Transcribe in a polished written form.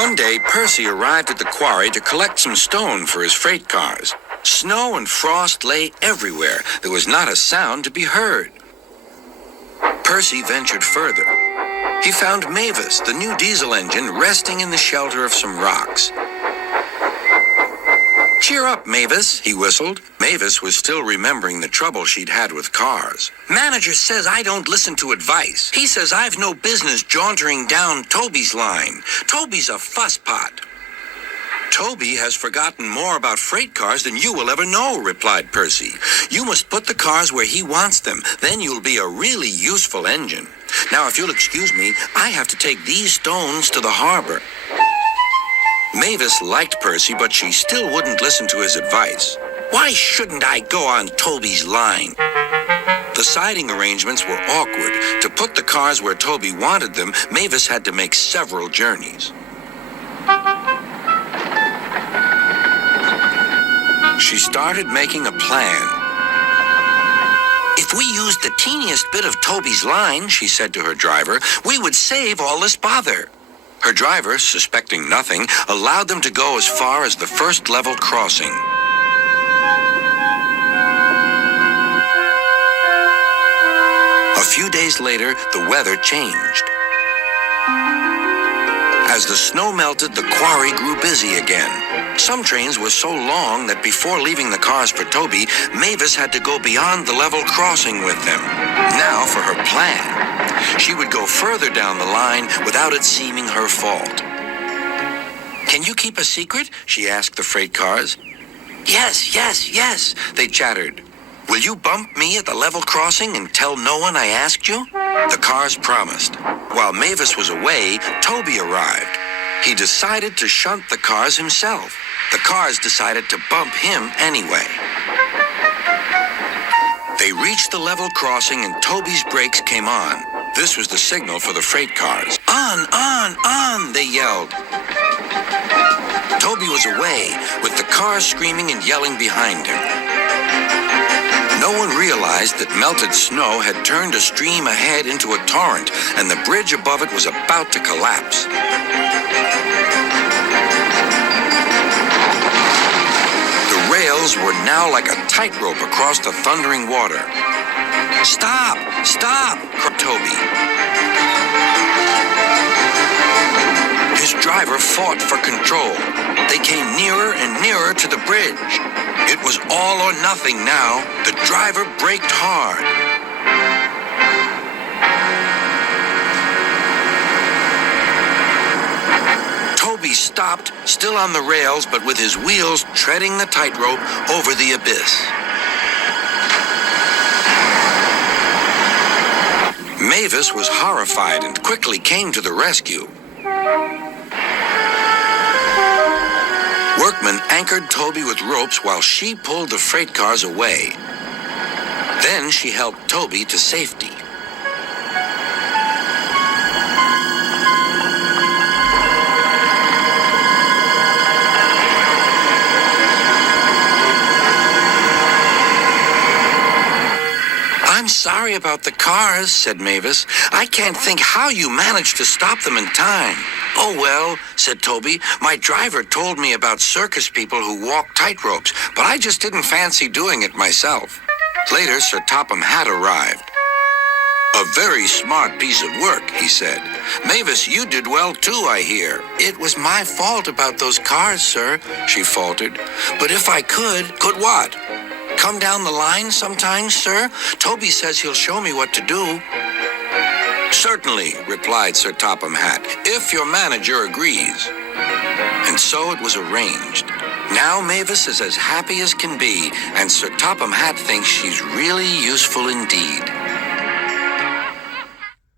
One day, Percy arrived at the quarry to collect some stone for his freight cars. Snow and frost lay everywhere. There was not a sound to be heard. Percy ventured further. He found Mavis, the new diesel engine, resting in the shelter of some rocks. "Cheer up, Mavis," he whistled. Mavis was still remembering the trouble she'd had with cars. "Manager says I don't listen to advice. He says I've no business jauntering down Toby's line. Toby's a fusspot." "Toby has forgotten more about freight cars than you will ever know," replied Percy. "You must put the cars where he wants them. Then you'll be a really useful engine. Now, if you'll excuse me, I have to take these stones to the harbor." Mavis liked Percy, but she still wouldn't listen to his advice. "Why shouldn't I go on Toby's line?" The siding arrangements were awkward. To put the cars where Toby wanted them, Mavis had to make several journeys. She started making a plan. "If we used the teeniest bit of Toby's line," she said to her driver, "we would save all this bother." Her driver, suspecting nothing, allowed them to go as far as the first level crossing. A few days later, the weather changed. As the snow melted, the quarry grew busy again. Some trains were so long that before leaving the cars for Toby, Mavis had to go beyond the level crossing with them. Now for her plan. She would go further down the line without it seeming her fault. "Can you keep a secret?" she asked the freight cars. Yes, they chattered. "Will you bump me at the level crossing and tell no one I asked you?" The cars promised. While Mavis was away, Toby arrived. He decided to shunt the cars himself. The cars decided to bump him anyway. They reached the level crossing and Toby's brakes came on. This was the signal for the freight cars. On, they yelled. Toby was away, with the cars screaming and yelling behind him. No one realized that melted snow had turned a stream ahead into a torrent, and the bridge above it was about to collapse. The rails were now like a tightrope across the thundering water. Stop! Cried Toby. His driver fought for control. They came nearer and nearer to the bridge. It was all or nothing now. The driver braked hard. Toby stopped, still on the rails, but with his wheels treading the tightrope over the abyss. Mavis was horrified and quickly came to the rescue. Workmen anchored Toby with ropes while she pulled the freight cars away. Then she helped Toby to safety. "I'm sorry about the cars," said Mavis. "I can't think how you managed to stop them in time." "Oh, well," said Toby, "my driver told me about circus people who walk tightropes, but I just didn't fancy doing it myself." Later, Sir Topham Hatt arrived. "A very smart piece of work," he said. "Mavis, you did well too, I hear." "It was my fault about those cars, sir," she faltered. "But if I could..." "Could what?" "Come down the line sometimes, sir. Toby says he'll show me what to do." "Certainly," replied Sir Topham Hatt, "if your manager agrees." And so it was arranged. Now Mavis is as happy as can be, and Sir Topham Hatt thinks she's really useful indeed.